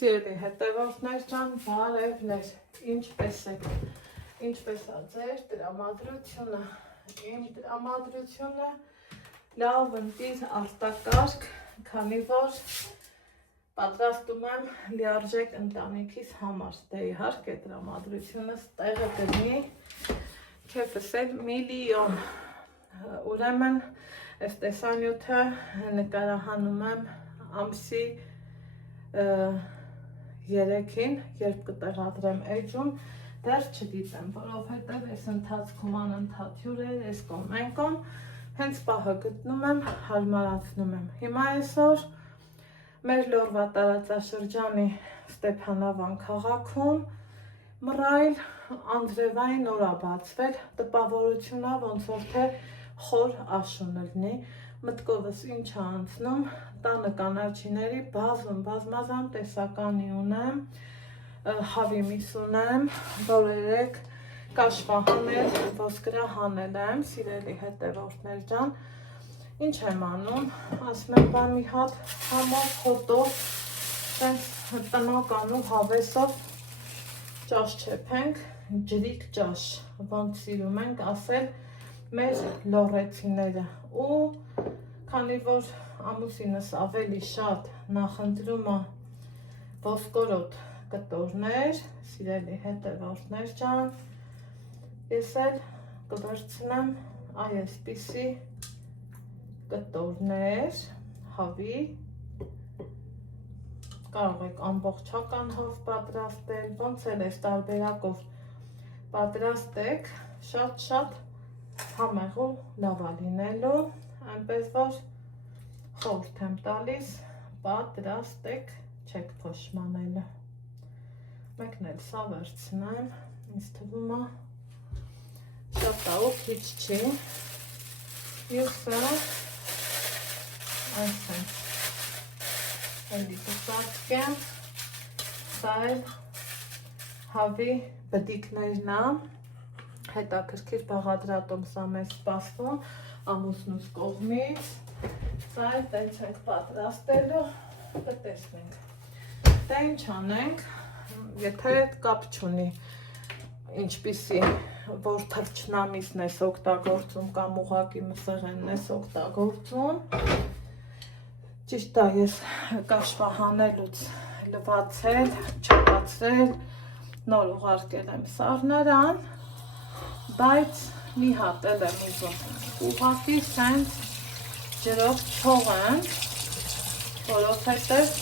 Սիրելի հետևորդներ ջան, բարևներ, ինչպես եք, ինչպես է ձեր տրամադրությունը, իմ տրամադրությունը լավ ընտիր արտակարգ, քանի որ պատրաստում եմ լիարժեք ընտանիքիս համար, դե իհարկե տրամադրությունս տեղը կդնի, քեֆս էլ միլիոն, ուրեմն այս տեսանյութը նկարահանում եմ ամսի 3-ին, երբ կտեղադրեմ էջում, դեռ չգիտեմ, որովհետև այս ընթացքում անընդհատ հյուրեր, այս կողմ, այն կողմ, հենց պահը գտնում եմ, հարմարացնում եմ։ Հիմա այսօր մեր Լորվա տարածաշրջանի Ստեփանավան քաղաքում մռայլ անձրևային օր է բացվել, տպավորությունա ոնց որ թե խոր աշուն լինի, մտքովս ինչ է անցնում, տանը կանաչիների բազմազան տեսականի ունեմ, հավի միս ունեմ, բոլորեք կաշվահանել, ոսկրահանել եմ, սիրելի հետևորդներ ջան, ինչ եմ անում, ասում եմ բա մի հատ համով հոտով, տենց տնականու հավեսով ճաշ չեփենք, ջրիկ ճաշ, ոնց սիրում ենք ասել մեր լոռեցիները ու քանի որ ամուսինս ավելի շատ նախընտրում է ոսկորոտ կտորներ, սիրելի հետևորդներ ջան, ես էլ կվերցնեմ այսպիսի կտորներ, հավի, կարող եք ամբողջական հավ պատրաստել, ոնց էլ այս տարբերակով պատրաստեք, շատ համեղ ու լավ է լինելու, այնպես որ խորհուրդ եմ տալիս, պատրաստեք, չեք փոշմանելու։ Մեկն էլ սա վերցնեմ, ինձ թվում է շատ է ու քիչ չի, մյուսը այսպես էլի կսարքեմ, սա էլ հավի բդիկներն է, հետաքրքիր բաղադրատոմ սա մեզ սպասվում, ամուսնուս կողմից, սա էլ տենց ենք պատրաստելու, կտեսնենք, դա ինչ անենք, եթե կապ չունի, ինչպիսի, որ թռչնամիսն ես օգտագործում կամ ուղղակի մսեղենն ես օգտագործում, ճիշտ է ես կաշվահանելուց լվացել, չկացրել, նոր ուղարկել եմ սառնարան, բայց մի հատ էլ եմ ուզում ուղղակի սենց ջրով չողեմ, որովհետև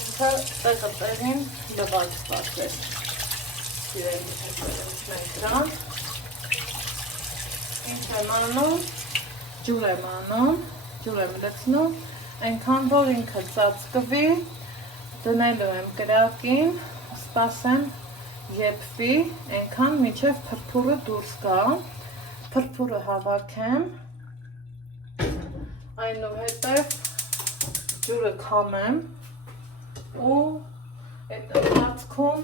ինքը տեղը տեղին լվացված է, սիրելի հետևորդներ ջան, ինչ եմ անում, ջուր եմ անում, ջուր եմ լցնում, այնքան որ ինքը ծածկվի, դնելու եմ կրակին, սպասեմ եփվի, այնքան մինչև փրփուրը դուրս գա, փրփուրը հավաքեմ, այնուհետև ջուրը քամեմ ու այդ ընթացքում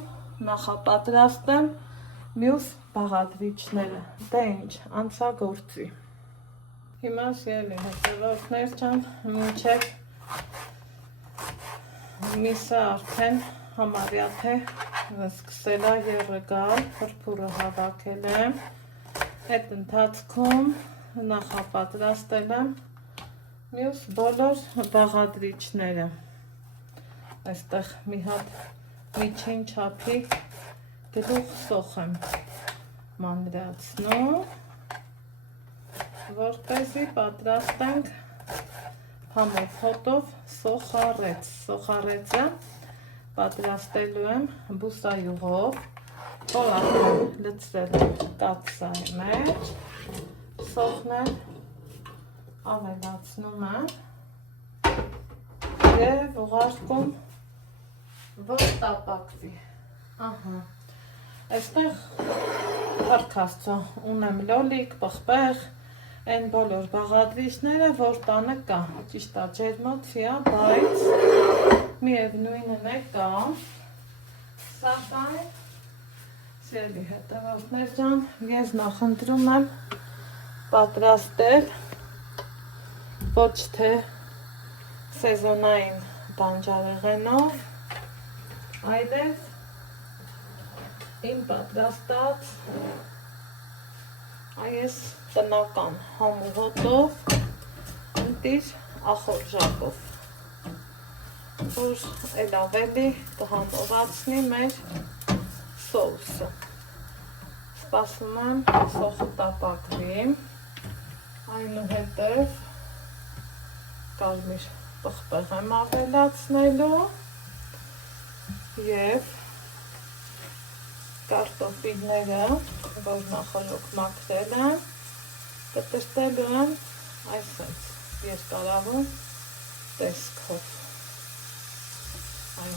նախապատրաստեմ մյուս բաղադրիչները, դա ինչ, անցագործի։ Հիմա սիրելի հետևորդներ ջան, մինչև միսը արդեն համարյա թե սկսել է եռը գալ, փրփուրը հավաքել եմ, այդ ընթացքում նախապատրաստել եմ մյուս բոլոր բաղադրիչները, այստեղ մի հատ միջին չափի գլուխ սոխ եմ մանրացնում, որպեսզի պատրաստենք համով հոտով սոխարեց, սոխարեցը պատրաստելու եմ բուսայուղով, որ արդեն լցրել եմ կաթսայի մեջ, սոխն էլ ավելացնում եմ և ուղարկում, որ տապակվի, այստեղ պարքաստո ունեմ լոլիկ, պղպեղ, այն բոլոր բաղադրիչները, որ տանը կա, ճիշտ է ջերմոցի է, բայց միևնույնն է կա, սակայն, սիրելի հետևորդներ ջան, ես նախընտրում եմ պատրաստել ոչ թե սեզոնային բանջարեղենով, այլև իմ պատրաստած այս տնական համու հոտով ընտիր ախորժակով, որ էլ ավելի կհամովացնի մեր սոուսը։ Սպասում եմ սոխը տապակվի, այնուհետև կարմիր պղպեղ եմ ավելացնելու և կարտոֆիլները, որ նախօրոք մաքրել եմ, կտրտելու եմ այսպես երկարավոր տեսքով,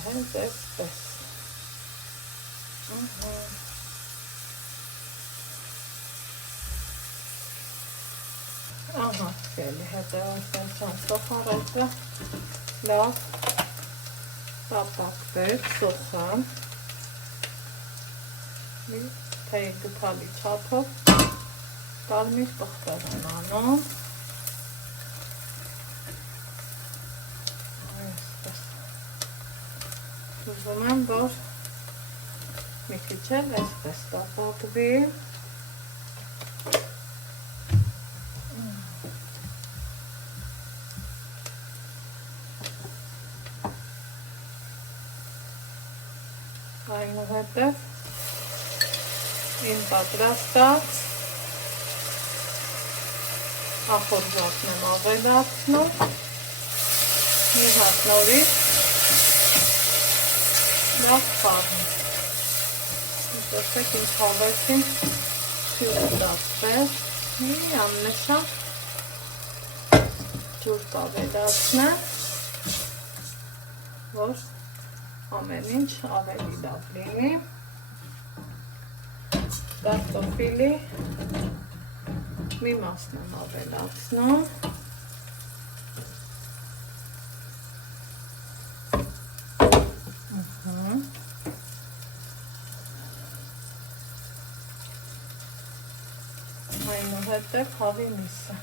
հենց այսպես։ Ահա, էլի հետևասության սոխարեցը լավ տապակվեց սոխը, մի թեյ գթալի չափով կարմիր պղպեղ եմ անում, ուզում եմ, որ մի քիչ էլ այսպես տապակվի, այնուհետև իմ պատրաստած ախորժակն եմ ավելացնում, մի հատ նորից լավ խառնում։ Տեսեք ինձ հավեցին սյուրը դատվել, մի աննշան ջուր կավելացնեմ, որ ամեն ինչ ավելի լավ լինի, կարտոֆիլի մի մասն եմ ավելացնում, այնուհետև հավի միսը։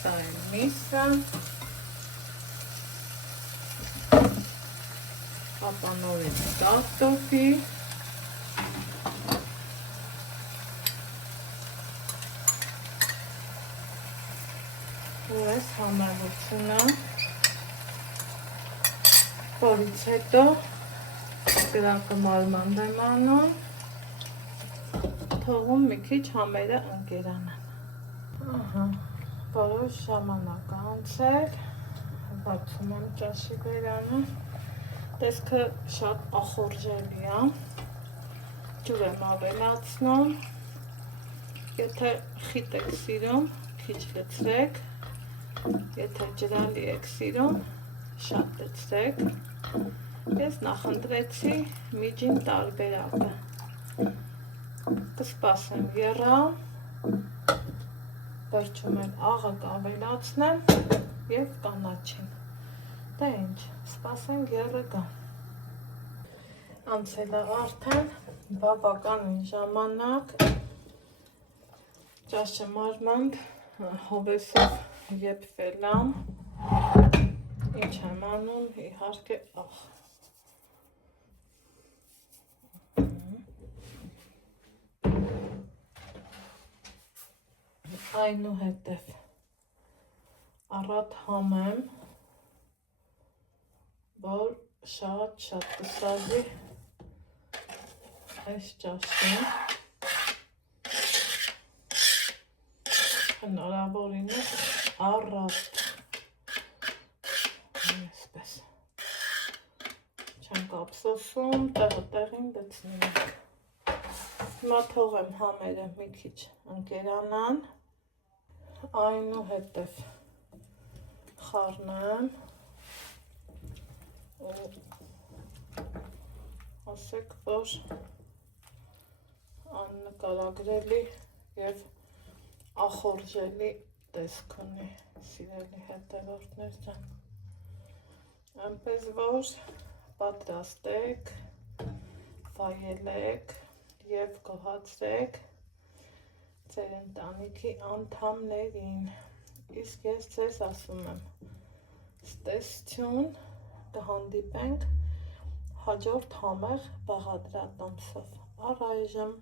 Սա է միսը, ապա նորից կարտոֆի, ու այս համալությունը, որից հետո կրակը մարմանդ եմ անում, թողում մի քիչ համերը ընկերանան։ Ահա, որոշ ժամանակ անցել, բացում եմ ճաշի բերանը, տեսքը շատ ախորժելի է, ջուր եմ ավելացնում, եթե խիտ եք սիրում, քիչ լցրեք, եթե ջրալի եք սիրում, շատ լցրեք, ես նախընտրեցի միջին տարբերակը, կսպասեմ եռամ, վերջում էլ աղը կավելացնեմ և կանաչին, դե ինչ, սպասենք եռը գա, անցել է արդեն բավականին ժամանակ, ճաշը մարմանդ հովեսով եփվել եմ, ինչ եմ անում, իհարկե աղ, այնուհետև առատ համ եմ, որ շատ կսազի այս ճաշին, հնարավորինս առատ, այսպես, չենք ափսոսում, տեղը տեղին լցնենք, հիմա թողեմ համերը մի քիչ ընկերանան, այնուհետև խառնեմ ու ասեք, որ աննկարագրելի և ախորժելի տեսք ունի, սիրելի հետևորդներ ջան։ Այնպես որ պատրաստեք, վայելեք և գոհացրեք ձեր ընտանիքի անդամներին, իսկ ես ձեզ ասում եմ ստեսություն, կհանդիպենք հաջորդ համեղ բաղադրատոմսով, առայժմ